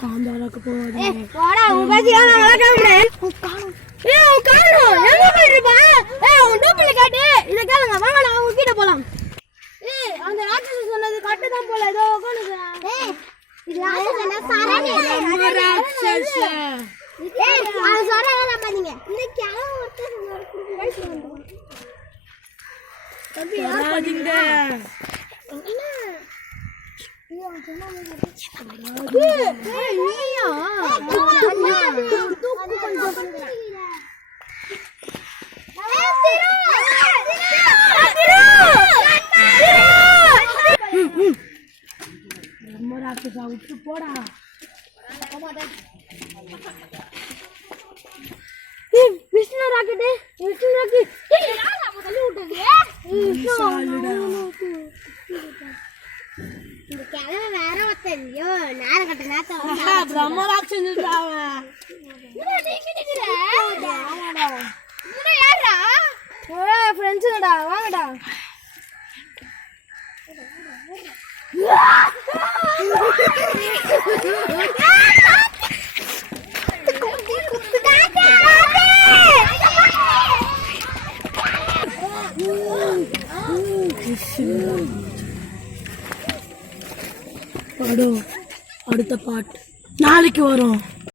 காந்தாரக்கு போவாது போலாம். அந்த ராட்சசி சொன்னது கட்டு தான் போல ஏதோ விட்டு போடா. விஷ்ணு ராக்கெட்டு வேற ஒத்தையோ நேரம் கட்ட நேரத்தை பிரம்மராட்சன் ஃப்ரெண்ட்ஸுடா வாங்கடா. அடுத்த பாட்டு நாளைக்கு வரும்.